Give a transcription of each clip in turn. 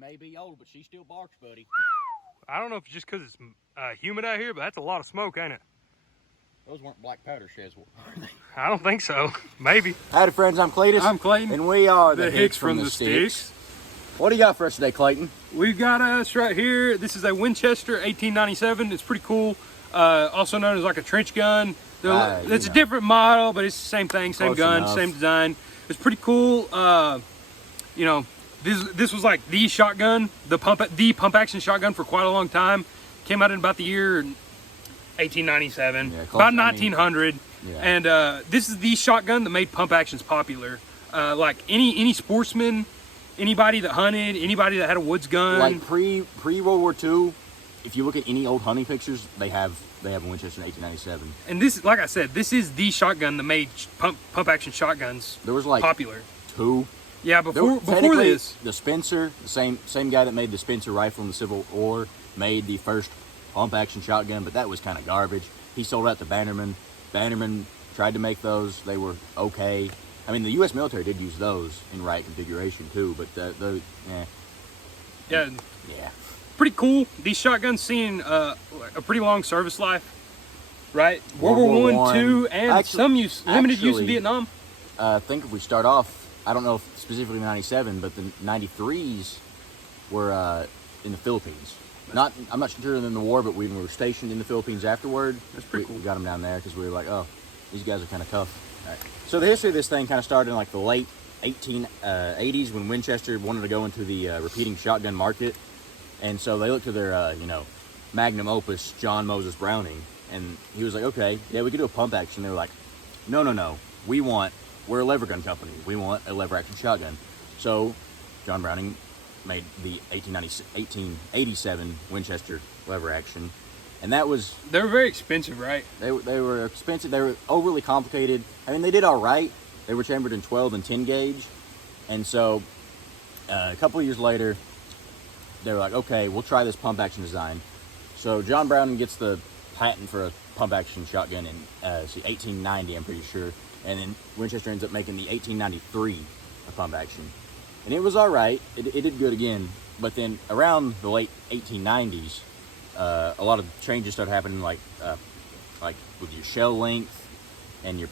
may be old, but she still barks, buddy. I don't know if it's just because it's humid out here, but that's a lot of smoke, ain't it? Those weren't black powder sheds, were they? I don't think so. Maybe. Howdy, friends. I'm Cletus. I'm Clayton. And we are the Hicks from the Sticks. What do you got for us today, Clayton? We've got us right here. This is a Winchester 1897. It's pretty cool. Also known as like a trench gun. It's a different model, but it's the same thing, same gun, same design. It's pretty cool. You know, this was like the shotgun, the pump action shotgun for quite a long time. Came out in about the year 1897, about 1900. And this is the shotgun that made pump actions popular. Like any sportsman, anybody that hunted, anybody that had a woods gun. Like pre World War II, if you look at any old hunting pictures, they have a Winchester in 1897. And this, like I said, this is the shotgun that made pump action shotguns there was like popular. Two. Yeah, before this, the Spencer, the same guy that made the Spencer rifle in the Civil War, made the first pump action shotgun, but that was kind of garbage. He sold out to Bannerman. Bannerman tried to make those. They were okay. I mean, the U.S. military did use those in right configuration too, but yeah, pretty cool. These shotguns seen a pretty long service life, right? World War I, II, and some limited use in Vietnam. I think if we start off, I don't know if specifically 97, but the 93s were in the Philippines. I'm not sure in the war, but we were stationed in the Philippines afterward. That's pretty cool. We got them down there because we were like, oh, these guys are kind of tough. All right. So the history of this thing kind of started in like the late 1880s when Winchester wanted to go into the repeating shotgun market. And so they looked to their, magnum opus, John Moses Browning. And he was like, okay, yeah, we could do a pump action. They were like, no, we're a lever gun company. We want a lever action shotgun. So John Browning made the 1887 Winchester lever action. And that was... They were very expensive, right? They were expensive. They were overly complicated. I mean, they did all right. They were chambered in 12 and 10 gauge. And so a couple of years later, they were like, okay, we'll try this pump action design. So John Browning gets the patent for a pump action shotgun in 1890, I'm pretty sure. And then Winchester ends up making the 1893 pump action. And it was all right. It did good again. But then around the late 1890s, a lot of changes started happening, like with your shell length and your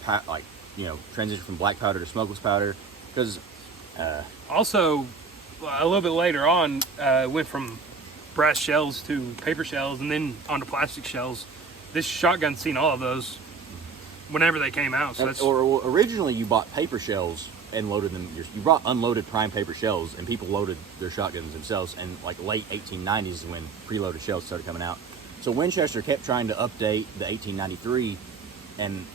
transition from black powder to smokeless powder. Because also a little bit later on, went from brass shells to paper shells, and then onto plastic shells. This shotgun's seen all of those whenever they came out. So or originally you bought paper shells and loaded them. You brought unloaded prime paper shells, and people loaded their shotguns themselves. And like late 1890s is when preloaded shells started coming out. So Winchester kept trying to update the 1893, and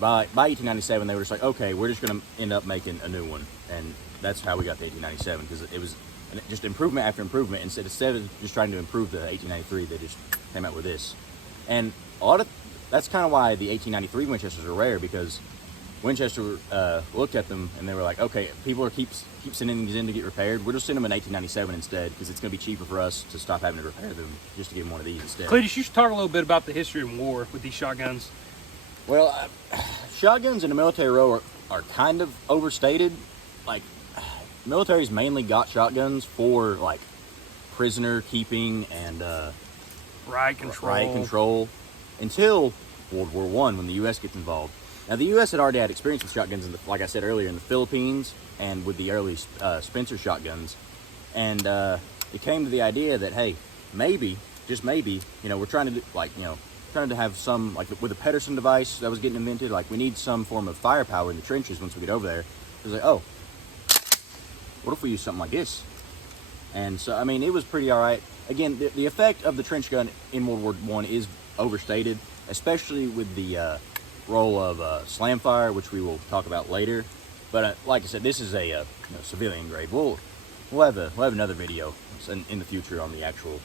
by 1897 they were just like, okay, we're just going to end up making a new one, and that's how we got the 1897, because it was just improvement after improvement. Instead of just trying to improve the 1893, they just came out with this. And that's kind of why the 1893 Winchesters are rare, because Winchester looked at them and they were like, okay, people are keep sending these in to get repaired. We'll just send them in 1897 instead, because it's going to be cheaper for us to stop having to repair them, just to give them one of these instead. Cletus, you should talk a little bit about the history of war with these shotguns. Well, shotguns in the military row are kind of overstated. Like, military's mainly got shotguns for like prisoner keeping and riot control until World War I, when the U.S. gets involved. Now, the U.S. had already had experience with shotguns, like I said earlier, in the Philippines and with the early Spencer shotguns. And it came to the idea that, hey, maybe, just maybe, we're trying to do, trying to have some, like with the Pedersen device that was getting invented, like we need some form of firepower in the trenches once we get over there. It was like, oh, what if we use something like this? And so, I mean, it was pretty all right. Again, the effect of the trench gun in World War I is overstated, especially with the role of Slamfire, which we will talk about later. But like I said, this is a civilian grade. We'll have another video in the future on the actual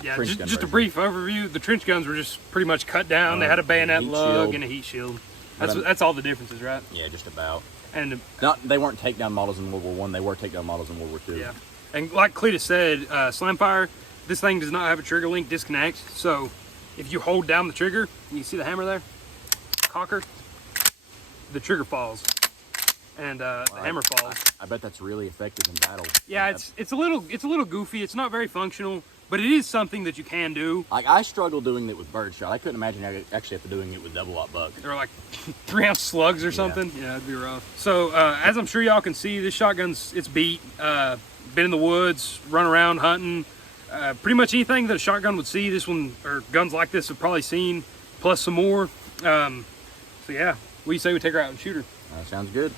trench gun just version. A brief overview. The trench guns were just pretty much cut down. They had a bayonet lug and a heat shield. That's all the differences, right? Yeah, just about. And they weren't takedown models in World War I. They were takedown models in World War II. Yeah, and like Cletus said, Slamfire, this thing does not have a trigger link disconnect. So if you hold down the trigger, you see the hammer there, cocker, the trigger falls. and the hammer falls. I bet that's really effective in battle. Yeah, it's a little goofy. It's not very functional, but it is something that you can do. Like, I struggle doing it with birdshot. I couldn't imagine actually after doing it with double-aught buck. Or like 3-ounce slugs or something. Yeah, it'd be rough. So as I'm sure y'all can see, this it's beat. Been in the woods, run around hunting. Pretty much anything that a shotgun would see, this one, or guns like this have probably seen, plus some more. So yeah, what do you say we take her out and shoot her? Sounds good.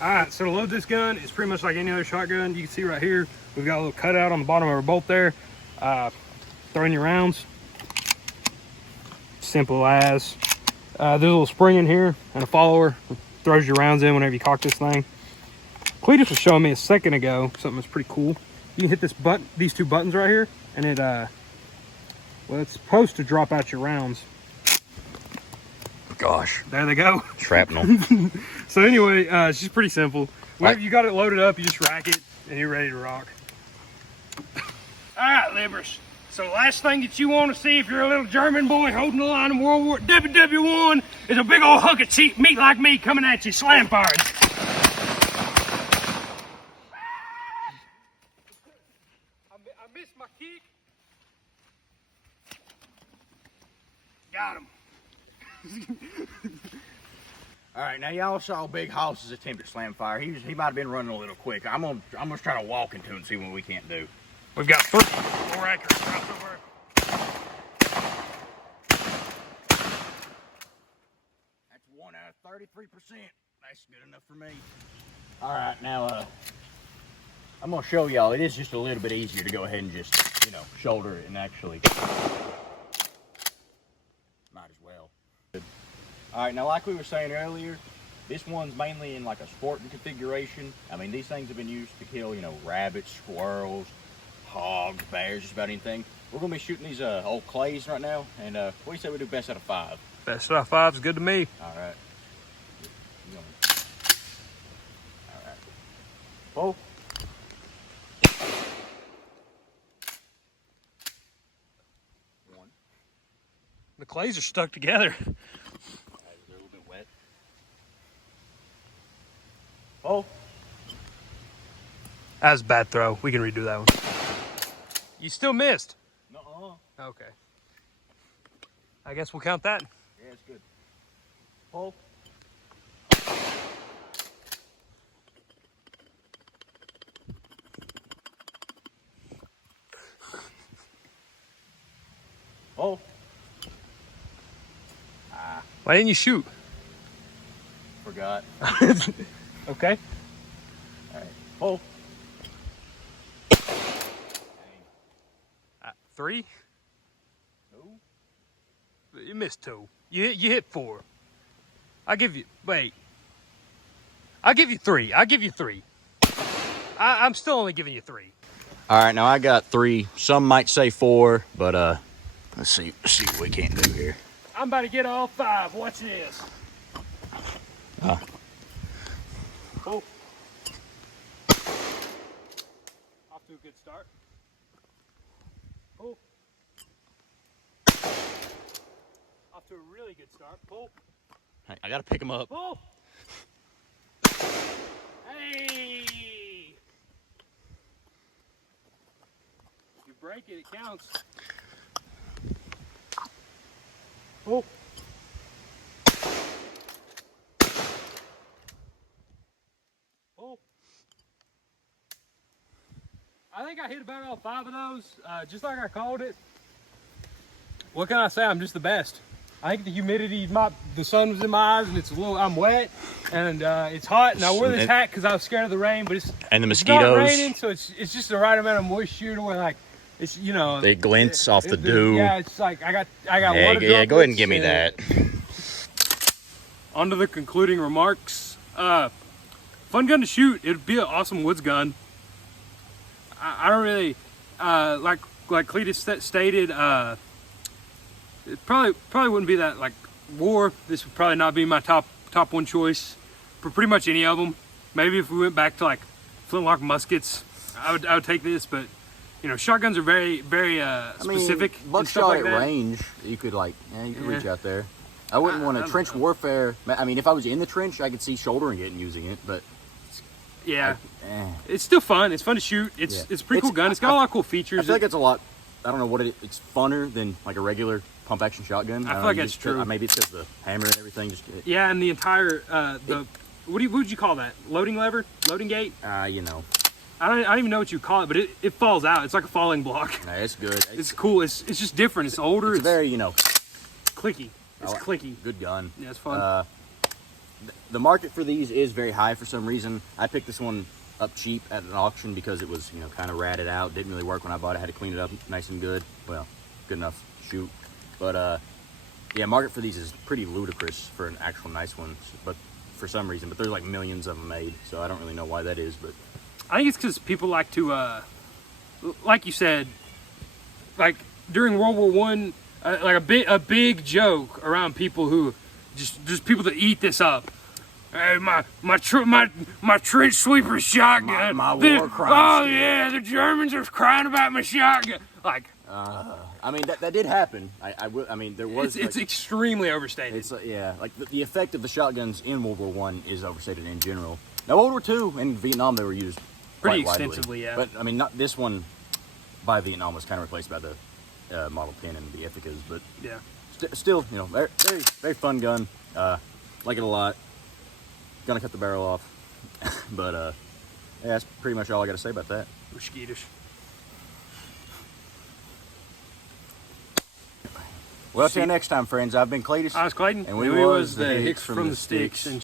All right, so to load this gun, it's pretty much like any other shotgun. You can see right here, we've got a little cutout on the bottom of our bolt there. Throw in your rounds. Simple as. There's a little spring in here and a follower. Throws your rounds in whenever you cock this thing. Cletus was showing me a second ago something that's pretty cool. You can hit this button, these two buttons right here, and it, well, it's supposed to drop out your rounds. Gosh. There they go. Shrapnel. So anyway, it's just pretty simple. Whenever you got it loaded up, you just rack it, and you're ready to rock. All right, Libbers. So last thing that you want to see if you're a little German boy holding the line in World War WW1 is a big old hunk of cheap meat like me coming at you, Slamfire. I missed my kick. Got him. All right, now y'all saw Big Hoss's attempt at Slamfire. He might have been running a little quick. I'm gonna try to walk into it and see what we can't do. We've got 4 accurate shots over. That's 1 out of 33%. That's good enough for me. All right, now I'm gonna show y'all. It is just a little bit easier to go ahead and just, shoulder it and actually. Might as well. All right, now like we were saying earlier, this one's mainly in like a sporting configuration. I mean, these things have been used to kill, rabbits, squirrels, hogs, bears, just about anything. We're gonna be shooting these old clays right now, and what do you say we do best out of 5? Best out of 5 is good to me. All right. All right. Pull. One. The clays are stuck together. They're a little bit wet. Pull. That was a bad throw. We can redo that one. You still missed. Nuh-uh. Okay. I guess we'll count that. Yeah, it's good. Pull. Pull. Why didn't you shoot? Forgot. Okay. All right. Pull. 3? 2. You missed 2. You hit 4. I'll give you 3. I'll give you 3. I'm still only giving you 3. All right, now I got 3. Some might say 4, but let's see what we can do here. I'm about to get all 5. Watch this. Cool. Off to a good start. Pull. Off to a really good start. Pull. Hey, I gotta pick them up. Pull. Hey! If you break it, it counts. Pull. Pull. I think I hit about all 5 of those, just like I called it. What can I say? I'm just the best. I think the humidity, the sun was in my eyes, and I'm wet, and it's hot, and I wore this hat because I was scared of the rain, but it's the mosquitoes. It's not raining, so it's just the right amount of moisture to where like it's it glints off the dew. Yeah, it's like I got yeah, water yeah. Go ahead and give me droplets, that. On to the concluding remarks. Fun gun to shoot. It'd be an awesome woods gun. I don't really like Cletus stated. It probably wouldn't be that like war. This would probably not be my top one choice for pretty much any of them. Maybe if we went back to like flintlock muskets, I would take this. But shotguns are very specific. Buckshot like at range, you could reach out there. I wouldn't want to trench warfare. I mean, if I was in the trench, I could see shouldering it and using it, but yeah, it's still fun. It's fun to shoot. It's a pretty cool gun. It's got a lot of cool features. I feel like it's a lot. I don't know what it's funner than like a regular pump action shotgun. I feel like that's true. Maybe it's because the hammer and everything. Yeah, and the entire what would you call that? Loading lever, loading gate. You know. I don't even know what you call it, but it falls out. It's like a falling block. No, it's good. It's cool. It's just different. It's older. It's very clicky. It's clicky. Good gun. Yeah, it's fun. The market for these is very high for some reason. I picked this one up cheap at an auction because it was, kind of ratted out. Didn't really work when I bought it. I had to clean it up nice and good. Well, good enough to shoot. But, yeah, market for these is pretty ludicrous for an actual nice one. But for some reason. But there's like millions of them made. So I don't really know why that is. But I think it's because people like to, like you said, like during World War One, like a big joke around people who just people that eat this up. Hey, my trench sweeper shotgun. My war crime. Oh yeah, the Germans are crying about my shotgun. Like, I mean that did happen. I mean there was. It's extremely overstated. It's like the effect of the shotguns in World War One is overstated in general. Now World War Two and Vietnam they were used pretty quite extensively, widely. But I mean not this one. By Vietnam was kind of replaced by the Model 10 and the Ithacas, but yeah, still very very fun gun. Like it a lot. Gonna cut the barrel off, but yeah, that's pretty much all I got to say about that. we're skeetish. Well, till next time, friends. I've been Cletus. I was Clayton, and we was the Hicks from the Sticks. And